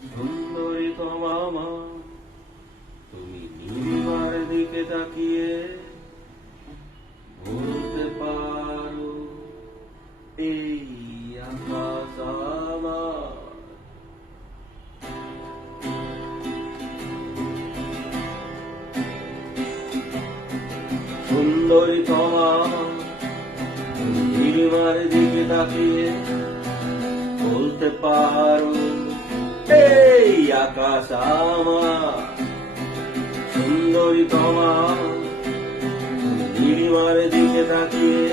সুন্দরী মামা, তুমি নীলিমার দিকে তাকিয়ে বলতে পারো এই আকাশ আমার। সুন্দরী মামা, তুমি নীলিমার দিকে তাকিয়ে বলতে পারো এই আকাশ আমার। সুন্দরী তোমার নীলিমার দিকে তাকিয়ে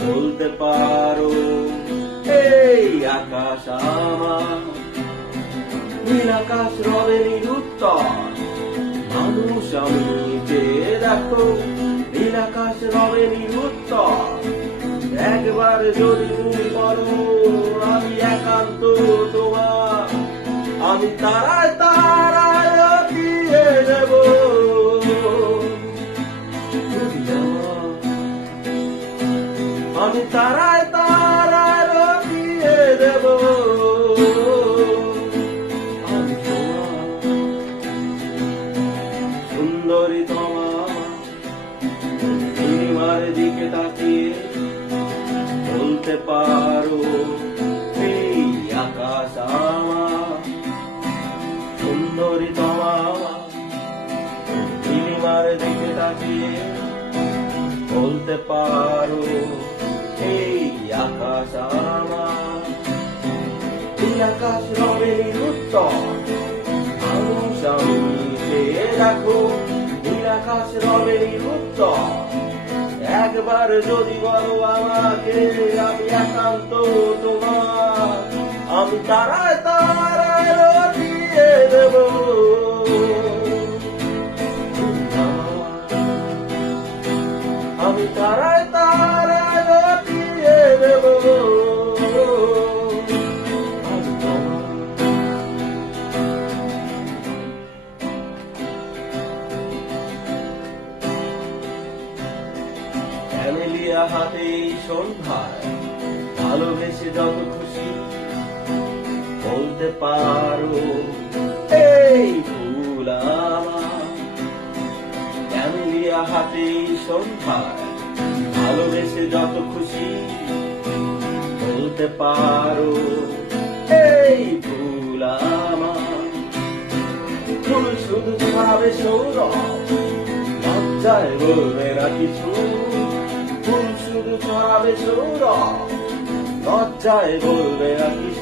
বলতে পারো এই আকাশ আমার। নীল আকাশ রবে নিরুত্তর, মানুষ আমি চেয়ে দেখো। নীল আকাশ রবে নিরুত্তর, একবার যদি তুমি বলো আমি একান্ত তোমার। আমি তারায় তারায় দিয়ে দেব আমি তারায় তারায় দিয়ে দেব আমি তোমার। সুন্দরী তোমার নীলিমার দিকে তাকিয়ে বলতে পারো এই আকাশ আমার। সুন্দরী তোমার নীলিমার দিকে তাকিয়ে বলতে পারো এই আকাশ আমার। এই আকাশ রবে নিরুত্তর, মানুষ আমি চেয়ে রাখো। নীল আকাশ রবে নিরুত্তর, একবার যদি বলো আমাকে আমি একান্ত তোমার। আমি তারায় তারায় দিয়ে দেব আমি তারায় তারায় দিয়ে দেব আমি তোমার। ক্যামেলিয়া হাতে এই সন্ধ্যায় ভালোবেসে যত খুশি বলতে পারো এই ফুল আমার। ক্যামেলিয়া হাতে এই সন্ধ্যায় ভালোবেসে যত খুশি বলতে পারো এই ফুল আমার। ফুল শুধু ছড়াবে সৌরভ, লজ্জায় বলবে না কিছু। ফুল শুধু ছড়াবে সৌরভ, লজ্জায় বলবে না কিছু।